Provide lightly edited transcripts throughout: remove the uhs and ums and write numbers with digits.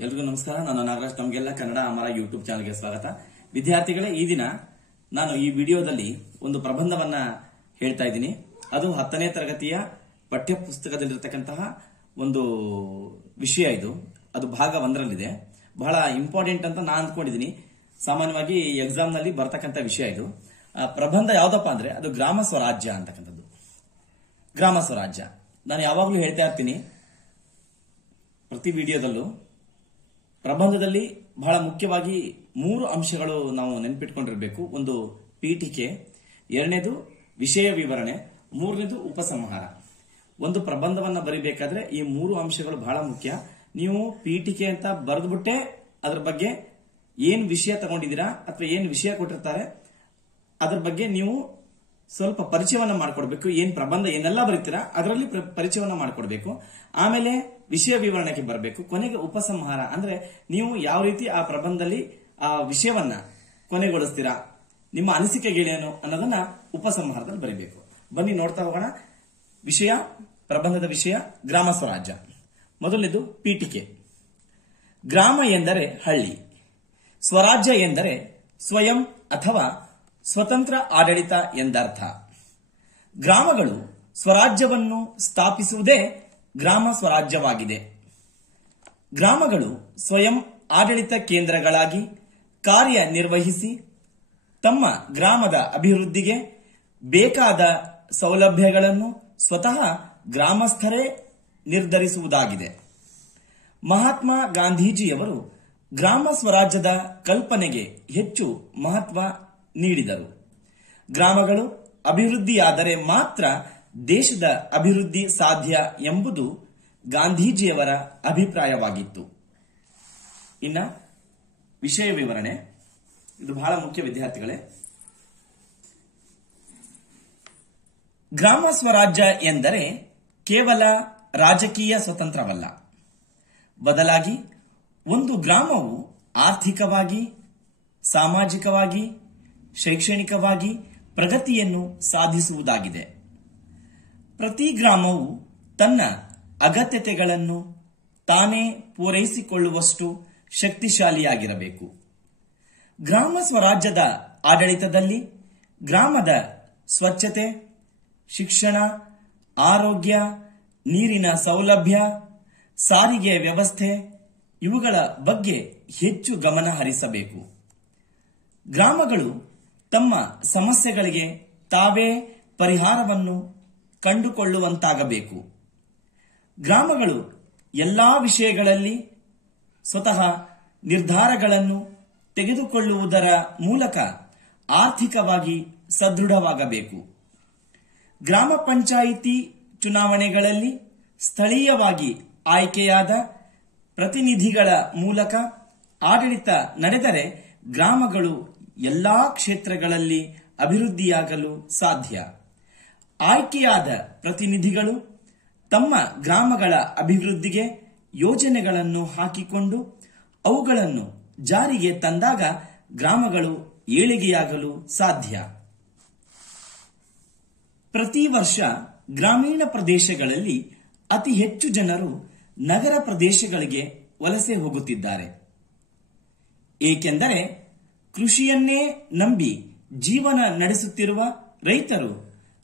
ಎಲ್ರಿಗೂ ನಮಸ್ಕಾರ. ನಾನು ನಾಗರಾಜ್. ತಮಗೆಲ್ಲ ಕನ್ನಡ ಅಮರ ಯೂಟ್ಯೂಬ್ ಚಾನಲ್ಗೆ ಸ್ವಾಗತ. ವಿದ್ಯಾರ್ಥಿಗಳೇ, ಈ ದಿನ ನಾನು ಈ ವಿಡಿಯೋದಲ್ಲಿ ಒಂದು ಪ್ರಬಂಧವನ್ನ ಹೇಳ್ತಾ ಇದ್ದೀನಿ. ಅದು 10ನೇ ತರಗತಿಯ ಪಠ್ಯ ಪುಸ್ತಕದಲ್ಲಿರತಕ್ಕಂತಹ ಒಂದು ವಿಷಯ. ಅದು ಭಾಗ 1ರಲ್ಲಿದೆ. ಬಹಳ ಇಂಪಾರ್ಟೆಂಟ್ ಅಂತ ನಾನು ಅಂದ್ಕೊಂಡಿದ್ದೀನಿ. ಸಾಮಾನ್ಯವಾಗಿ ಎಕ್ಸಾಮ್ ನಲ್ಲಿ ಬರ್ತಕ್ಕಂಥ ವಿಷಯ ಇದು. ಪ್ರಬಂಧ ಯಾವ್ದಪ್ಪ ಅಂದ್ರೆ ಅದು ಗ್ರಾಮ ಸ್ವರಾಜ್ಯ ಅಂತಕ್ಕಂಥದ್ದು. ಗ್ರಾಮ ಸ್ವರಾಜ್ಯ ನಾನು ಯಾವಾಗಲೂ ಹೇಳ್ತಾ ಇರ್ತೀನಿ ಪ್ರತಿ ವಿಡಿಯೋದಲ್ಲೂ. ಪ್ರಬಂಧದಲ್ಲಿ ಬಹಳ ಮುಖ್ಯವಾಗಿ 3 ಅಂಶಗಳು ನಾವು ನೆನಪಿಟ್ಕೊಂಡಿರಬೇಕು. ಒಂದು ಪೀಠಿಕೆ, 2ನೇದು ವಿಷಯ ವಿವರಣೆ, 3ನೇದು ಉಪಸಂಹಾರ. ಒಂದು ಪ್ರಬಂಧವನ್ನ ಬರೀಬೇಕಾದ್ರೆ ಈ 3 ಅಂಶಗಳು ಬಹಳ ಮುಖ್ಯ. ನೀವು ಪೀಠಿಕೆ ಅಂತ ಬರೆದ್ಬಿಟ್ಟೆ ಅದ್ರ ಬಗ್ಗೆ ಏನ್ ವಿಷಯ ತಗೊಂಡಿದ್ದೀರಾ ಅಥವಾ ಏನ್ ವಿಷಯ ಕೊಟ್ಟಿರ್ತಾರೆ ಅದ್ರ ಬಗ್ಗೆ ನೀವು ಸ್ವಲ್ಪ ಪರಿಚಯವನ್ನ ಮಾಡ್ಕೊಡ್ಬೇಕು. ಏನ್ ಪ್ರಬಂಧ ಏನೆಲ್ಲ ಬರೀತೀರಾ ಅದರಲ್ಲಿ ಪರಿಚಯವನ್ನ ಮಾಡ್ಕೊಡ್ಬೇಕು. ಆಮೇಲೆ ವಿಷಯ ವಿವರಣೆಗೆ ಬರಬೇಕು. ಕೊನೆಗೆ ಉಪಸಂಹಾರ ಅಂದ್ರೆ ನೀವು ಯಾವ ರೀತಿ ಆ ಪ್ರಬಂಧದಲ್ಲಿ ಆ ವಿಷಯವನ್ನ ಕೊನೆಗೊಳಿಸ್ತೀರಾ, ನಿಮ್ಮ ಅನಿಸಿಕೆಗಳೇನು ಅನ್ನೋದನ್ನ ಉಪಸಂಹಾರದಲ್ಲಿ ಬರೀಬೇಕು. ಬನ್ನಿ ನೋಡ್ತಾ ಹೋಗೋಣ. ವಿಷಯ, ಪ್ರಬಂಧದ ವಿಷಯ ಗ್ರಾಮ ಸ್ವರಾಜ್ಯ. ಮೊದಲನೇದು ಪೀಠಿಕೆ. ಗ್ರಾಮ ಎಂದರೆ ಹಳ್ಳಿ, ಸ್ವರಾಜ್ಯ ಎಂದರೆ ಸ್ವಯಂ ಅಥವಾ ಸ್ವತಂತ್ರ ಆಡಳಿತ ಎಂದರ್ಥ. ಗ್ರಾಮಗಳು ಸ್ವರಾಜ್ಯವನ್ನು ಸ್ಥಾಪಿಸುವುದೇ ಗ್ರಾಮ ಸ್ವರಾಜ್ಯವಾಗಿದೆ. ಗ್ರಾಮಗಳು ಸ್ವಯಂ ಆಡಳಿತ ಕೇಂದ್ರಗಳಾಗಿ ಕಾರ್ಯನಿರ್ವಹಿಸಿ ತಮ್ಮ ಗ್ರಾಮದ ಅಭಿವೃದ್ಧಿಗೆ ಬೇಕಾದ ಸೌಲಭ್ಯಗಳನ್ನು ಸ್ವತಃ ಗ್ರಾಮಸ್ಥರೇ ನಿರ್ಧರಿಸುವುದಾಗಿದೆ. ಮಹಾತ್ಮ ಗಾಂಧೀಜಿಯವರು ಗ್ರಾಮ ಸ್ವರಾಜ್ಯದ ಕಲ್ಪನೆಗೆ ಹೆಚ್ಚು ಮಹತ್ವ ನೀಡಿದರು. ಗ್ರಾಮಗಳು ಅಭಿವೃದ್ಧಿಯಾದರೆ ಮಾತ್ರ ದೇಶದ ಅಭಿವೃದ್ಧಿ ಸಾಧ್ಯ ಎಂಬುದು ಗಾಂಧೀಜಿಯವರ ಅಭಿಪ್ರಾಯವಾಗಿತ್ತು. ಇನ್ನ ವಿಷಯ ವಿವರಣೆ, ಇದು ಬಹಳ ಮುಖ್ಯ ವಿದ್ಯಾರ್ಥಿಗಳೇ. ಗ್ರಾಮ ಸ್ವರಾಜ್ಯ ಎಂದರೆ ಕೇವಲ ರಾಜಕೀಯ ಸ್ವತಂತ್ರವಲ್ಲ, ಬದಲಾಗಿ ಒಂದು ಗ್ರಾಮವು ಆರ್ಥಿಕವಾಗಿ, ಸಾಮಾಜಿಕವಾಗಿ, ಶೈಕ್ಷಣಿಕವಾಗಿ ಪ್ರಗತಿಯನ್ನು ಸಾಧಿಸುವುದಾಗಿದೆ. ಪ್ರತಿ ಗ್ರಾಮವು ತನ್ನ ಅಗತ್ಯತೆಗಳನ್ನು ತಾನೇ ಪೂರೈಸಿಕೊಳ್ಳುವಷ್ಟು ಶಕ್ತಿಶಾಲಿಯಾಗಿರಬೇಕು. ಗ್ರಾಮ ಸ್ವರಾಜ್ಯದ ಆಡಳಿತದಲ್ಲಿ ಗ್ರಾಮದ ಸ್ವಚ್ಛತೆ, ಶಿಕ್ಷಣ, ಆರೋಗ್ಯ, ನೀರಿನ ಸೌಲಭ್ಯ, ಸಾರಿಗೆ ವ್ಯವಸ್ಥೆ ಇವುಗಳ ಬಗ್ಗೆ ಹೆಚ್ಚು ಗಮನ ಹರಿಸಬೇಕು. ಗ್ರಾಮಗಳು ತಮ್ಮ ಸಮಸ್ಯೆಗಳಿಗೆ ತಾವೇ ಪರಿಹಾರವನ್ನು ಕಂಡುಕೊಳ್ಳುವಂತಾಗಬೇಕು. ಗ್ರಾಮಗಳು ಎಲ್ಲಾ ವಿಷಯಗಳಲ್ಲಿ ಸ್ವತಃ ನಿರ್ಧಾರಗಳನ್ನು ತೆಗೆದುಕೊಳ್ಳುವುದರ ಮೂಲಕ ಆರ್ಥಿಕವಾಗಿ ಸದೃಢವಾಗಬೇಕು. ಗ್ರಾಮ ಪಂಚಾಯಿತಿ ಚುನಾವಣೆಗಳಲ್ಲಿ ಸ್ಥಳೀಯವಾಗಿ ಆಯ್ಕೆಯಾದ ಪ್ರತಿನಿಧಿಗಳ ಮೂಲಕ ಆಡಳಿತ ನಡೆದರೆ ಗ್ರಾಮಗಳು ಎಲ್ಲಾ ಕ್ಷೇತ್ರಗಳಲ್ಲಿ ಅಭಿವೃದ್ಧಿಯಾಗಲು ಸಾಧ್ಯ. ಆಯ್ಕೆಯಾದ ಪ್ರತಿನಿಧಿಗಳು ತಮ್ಮ ಗ್ರಾಮಗಳ ಅಭಿವೃದ್ಧಿಗೆ ಯೋಜನೆಗಳನ್ನು ಹಾಕಿಕೊಂಡು ಅವುಗಳನ್ನು ಜಾರಿಗೆ ತಂದಾಗ ಗ್ರಾಮಗಳು ಏಳಿಗೆಯಾಗಲು ಸಾಧ್ಯ. ಪ್ರತಿ ವರ್ಷ ಗ್ರಾಮೀಣ ಪ್ರದೇಶಗಳಲ್ಲಿ ಅತಿ ಹೆಚ್ಚು ಜನರು ನಗರ ಪ್ರದೇಶಗಳಿಗೆ ವಲಸೆ ಹೋಗುತ್ತಿದ್ದಾರೆ. ಏಕೆಂದರೆ ಕೃಷಿಯನ್ನೇ ನಂಬಿ ಜೀವನ ನಡೆಸುತ್ತಿರುವ ರೈತರು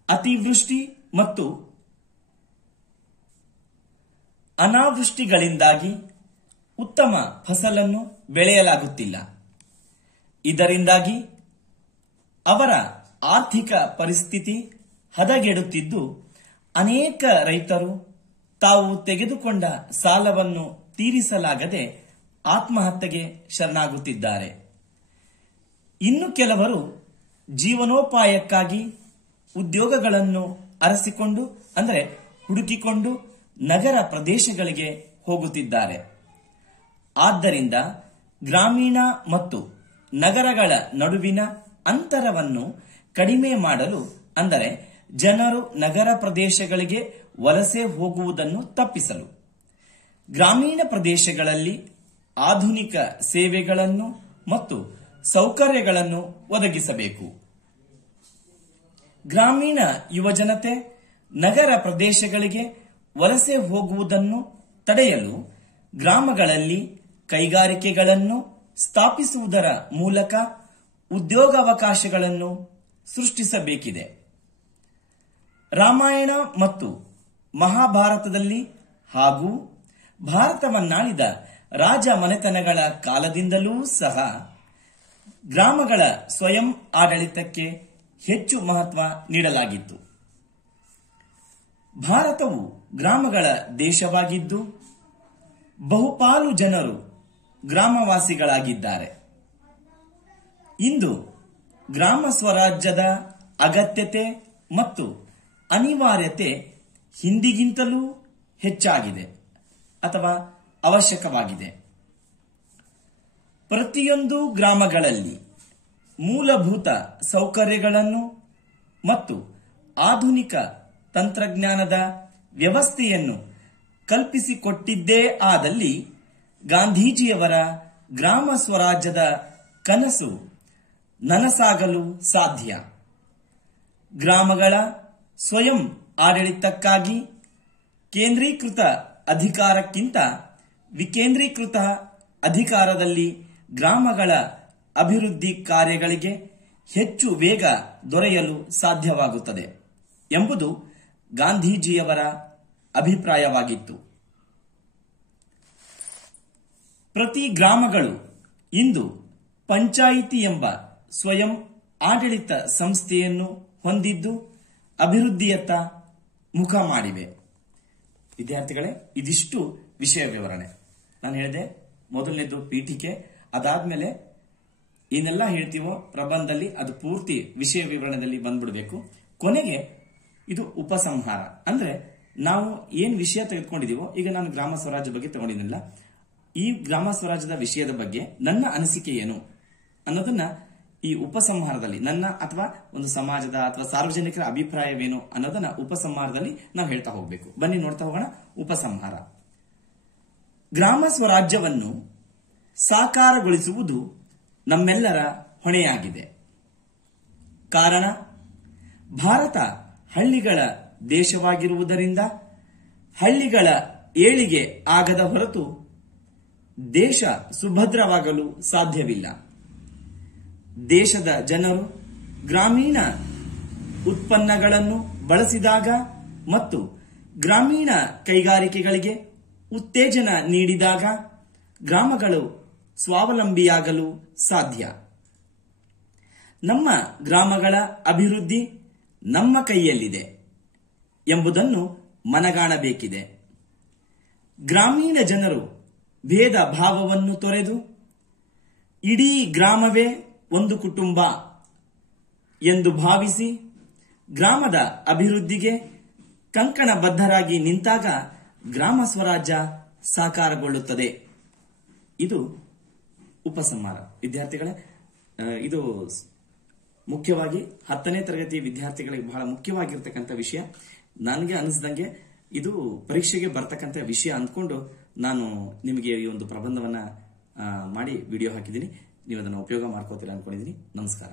ಅತಿವೃಷ್ಟಿ ಮತ್ತು ಅನಾವೃಷ್ಟಿಗಳಿಂದಾಗಿ ಉತ್ತಮ ಫಸಲನ್ನು ಬೆಳೆಯಲಾಗುತ್ತಿಲ್ಲ. ಇದರಿಂದಾಗಿ ಅವರ ಆರ್ಥಿಕ ಪರಿಸ್ಥಿತಿ ಹದಗೆಡುತ್ತಿದ್ದು ಅನೇಕ ರೈತರು ತಾವು ತೆಗೆದುಕೊಂಡ ಸಾಲವನ್ನು ತೀರಿಸಲಾಗದೆ ಆತ್ಮಹತ್ಯೆಗೆ ಶರಣಾಗುತ್ತಿದ್ದಾರೆ. ಇನ್ನು ಕೆಲವರು ಜೀವನೋಪಾಯಕ್ಕಾಗಿ ಉದ್ಯೋಗಗಳನ್ನು ಅರಸಿಕೊಂಡು ಅಂದರೆ ಹುಡುಕಿಕೊಂಡು ನಗರ ಪ್ರದೇಶಗಳಿಗೆ ಹೋಗುತ್ತಿದ್ದಾರೆ. ಆದ್ದರಿಂದ ಗ್ರಾಮೀಣ ಮತ್ತು ನಗರಗಳ ನಡುವಿನ ಅಂತರವನ್ನು ಕಡಿಮೆ ಮಾಡಲು ಅಂದರೆ ಜನರು ನಗರ ಪ್ರದೇಶಗಳಿಗೆ ವಲಸೆ ಹೋಗುವುದನ್ನು ತಪ್ಪಿಸಲು ಗ್ರಾಮೀಣ ಪ್ರದೇಶಗಳಲ್ಲಿ ಆಧುನಿಕ ಸೇವೆಗಳನ್ನು ಮತ್ತು ಸೌಕರ್ಯಗಳನ್ನು ಒದಗಿಸಬೇಕು. ಗ್ರಾಮೀಣ ಯುವಜನತೆ ನಗರ ಪ್ರದೇಶಗಳಿಗೆ ವಲಸೆ ಹೋಗುವುದನ್ನು ತಡೆಯಲು ಗ್ರಾಮಗಳಲ್ಲಿ ಕೈಗಾರಿಕೆಗಳನ್ನು ಸ್ಥಾಪಿಸುವುದರ ಮೂಲಕ ಉದ್ಯೋಗಾವಕಾಶಗಳನ್ನು ಸೃಷ್ಟಿಸಬೇಕಿದೆ. ರಾಮಾಯಣ ಮತ್ತು ಮಹಾಭಾರತದಲ್ಲಿ ಹಾಗೂ ಭಾರತವನ್ನಾಳಿದ ರಾಜ ಮನೆತನಗಳ ಕಾಲದಿಂದಲೂ ಸಹ ಗ್ರಾಮಗಳ ಸ್ವಯಂ ಆಡಳಿತಕ್ಕೆ ಹೆಚ್ಚು ಮಹತ್ವ ನೀಡಲಾಗಿತ್ತು. ಭಾರತವು ಗ್ರಾಮಗಳ ದೇಶವಾಗಿದ್ದು ಬಹುಪಾಲು ಜನರು ಗ್ರಾಮವಾಸಿಗಳಾಗಿದ್ದಾರೆ. ಇಂದು ಗ್ರಾಮ ಸ್ವರಾಜ್ಯದ ಅಗತ್ಯತೆ ಮತ್ತು ಅನಿವಾರ್ಯತೆ ಹಿಂದಿಗಿಂತಲೂ ಹೆಚ್ಚಾಗಿದೆ ಅಥವಾ ಅವಶ್ಯಕವಾಗಿದೆ. ಪ್ರತಿಯೊಂದು ಗ್ರಾಮಗಳಲ್ಲಿ ಮೂಲಭೂತ ಸೌಕರ್ಯಗಳನ್ನು ಮತ್ತು ಆಧುನಿಕ ತಂತ್ರಜ್ಞಾನದ ವ್ಯವಸ್ಥೆಯನ್ನು ಕಲ್ಪಿಸಿಕೊಟ್ಟಿದ್ದೇ ಆದಲ್ಲಿ ಗಾಂಧೀಜಿಯವರ ಗ್ರಾಮ ಸ್ವರಾಜ್ಯದ ಕನಸು ನನಸಾಗಲು ಸಾಧ್ಯ. ಗ್ರಾಮಗಳ ಸ್ವಯಂ ಆಡಳಿತಕ್ಕಾಗಿ ಕೇಂದ್ರೀಕೃತ ಅಧಿಕಾರಕ್ಕಿಂತ ವಿಕೇಂದ್ರೀಕೃತ ಅಧಿಕಾರದಲ್ಲಿ ಗ್ರಾಮಗಳ ಅಭಿವೃದ್ಧಿ ಕಾರ್ಯಗಳಿಗೆ ಹೆಚ್ಚು ವೇಗ ದೊರೆಯಲು ಸಾಧ್ಯವಾಗುತ್ತದೆ ಎಂಬುದು ಗಾಂಧೀಜಿಯವರ ಅಭಿಪ್ರಾಯವಾಗಿತ್ತು. ಪ್ರತಿ ಗ್ರಾಮಗಳು ಇಂದು ಪಂಚಾಯಿತಿ ಎಂಬ ಸ್ವಯಂ ಆಡಳಿತ ಸಂಸ್ಥೆಯನ್ನು ಹೊಂದಿದ್ದು ಅಭಿವೃದ್ಧಿಯತ್ತ ಮುಖ ಮಾಡಿವೆ. ವಿದ್ಯಾರ್ಥಿಗಳೇ, ಇದಿಷ್ಟು ವಿಷಯ ವಿವರಣೆ. ನಾನು ಹೇಳಿದೆ ಮೊದಲನೇದು ಪೀಠಿಕೆ, ಅದಾದ್ಮೇಲೆ ಏನೆಲ್ಲ ಹೇಳ್ತೀವೋ ಪ್ರಬಂಧದಲ್ಲಿ ಅದು ಪೂರ್ತಿ ವಿಷಯ ವಿವರಣೆಯಲ್ಲಿ ಬಂದ್ಬಿಡ್ಬೇಕು. ಕೊನೆಗೆ ಇದು ಉಪಸಂಹಾರ. ಅಂದ್ರೆ ನಾವು ಏನ್ ವಿಷಯ ತೆಗೆದುಕೊಂಡಿದೀವೋ, ಈಗ ನಾನು ಗ್ರಾಮ ಸ್ವರಾಜ್ಯ ಬಗ್ಗೆ ತಗೊಂಡಿದ್ದಿಲ್ಲ, ಈ ಗ್ರಾಮ ಸ್ವರಾಜ್ಯದ ವಿಷಯದ ಬಗ್ಗೆ ನನ್ನ ಅನಿಸಿಕೆ ಏನು ಅನ್ನೋದನ್ನ ಈ ಉಪಸಂಹಾರದಲ್ಲಿ ನನ್ನ ಅಥವಾ ಒಂದು ಸಮಾಜದ ಅಥವಾ ಸಾರ್ವಜನಿಕರ ಅಭಿಪ್ರಾಯವೇನು ಅನ್ನೋದನ್ನ ಉಪಸಂಹಾರದಲ್ಲಿ ನಾವು ಹೇಳ್ತಾ ಹೋಗ್ಬೇಕು. ಬನ್ನಿ ನೋಡ್ತಾ ಹೋಗೋಣ. ಉಪಸಂಹಾರ. ಗ್ರಾಮ ಸ್ವರಾಜ್ಯವನ್ನು ಸಾಕಾರಗೊಳಿಸುವುದು ನಮ್ಮೆಲ್ಲರ ಹೊಣೆಯಾಗಿದೆ. ಕಾರಣ, ಭಾರತ ಹಳ್ಳಿಗಳ ದೇಶವಾಗಿರುವುದರಿಂದ ಹಳ್ಳಿಗಳ ಏಳಿಗೆ ಆಗದ ಹೊರತು ದೇಶ ಸುಭದ್ರವಾಗಲು ಸಾಧ್ಯವಿಲ್ಲ. ದೇಶದ ಜನರು ಗ್ರಾಮೀಣ ಉತ್ಪನ್ನಗಳನ್ನು ಬಳಸಿದಾಗ ಮತ್ತು ಗ್ರಾಮೀಣ ಕೈಗಾರಿಕೆಗಳಿಗೆ ಉತ್ತೇಜನ ನೀಡಿದಾಗ ಗ್ರಾಮಗಳು ಸ್ವಾವಲಂಬಿಯಾಗಲು ಸಾಧ್ಯ. ನಮ್ಮ ಗ್ರಾಮಗಳ ಅಭಿವೃದ್ಧಿ ನಮ್ಮ ಕೈಯಲ್ಲಿದೆ ಎಂಬುದನ್ನು ಮನಗಾಣಬೇಕಿದೆ. ಗ್ರಾಮೀಣ ಜನರು ಭೇದ ಭಾವವನ್ನು ತೊರೆದು ಇಡೀ ಗ್ರಾಮವೇ ಒಂದು ಕುಟುಂಬ ಎಂದು ಭಾವಿಸಿ ಗ್ರಾಮದ ಅಭಿವೃದ್ಧಿಗೆ ಕಂಕಣಬದ್ಧರಾಗಿ ನಿಂತಾಗ ಗ್ರಾಮ ಸ್ವರಾಜ್ಯ ಸಾಕಾರಗೊಳ್ಳುತ್ತದೆ. ಇದು ಉಪಸಂಹಾರ. ವಿದ್ಯಾರ್ಥಿಗಳೇ, ಇದು ಮುಖ್ಯವಾಗಿ 10ನೇ ತರಗತಿ ವಿದ್ಯಾರ್ಥಿಗಳಿಗೆ ಬಹಳ ಮುಖ್ಯವಾಗಿರ್ತಕ್ಕಂಥ ವಿಷಯ. ನನಗೆ ಅನಿಸಿದಂಗೆ ಇದು ಪರೀಕ್ಷೆಗೆ ಬರ್ತಕ್ಕಂಥ ವಿಷಯ ಅಂದ್ಕೊಂಡು ನಾನು ನಿಮಗೆ ಈ ಒಂದು ಪ್ರಬಂಧವನ್ನ ಮಾಡಿ ವಿಡಿಯೋ ಹಾಕಿದ್ದೀನಿ. ನೀವು ಅದನ್ನು ಉಪಯೋಗ ಮಾಡ್ಕೋತೀರಾ ಅನ್ಕೊಂಡಿದ್ದೀನಿ. ನಮಸ್ಕಾರ.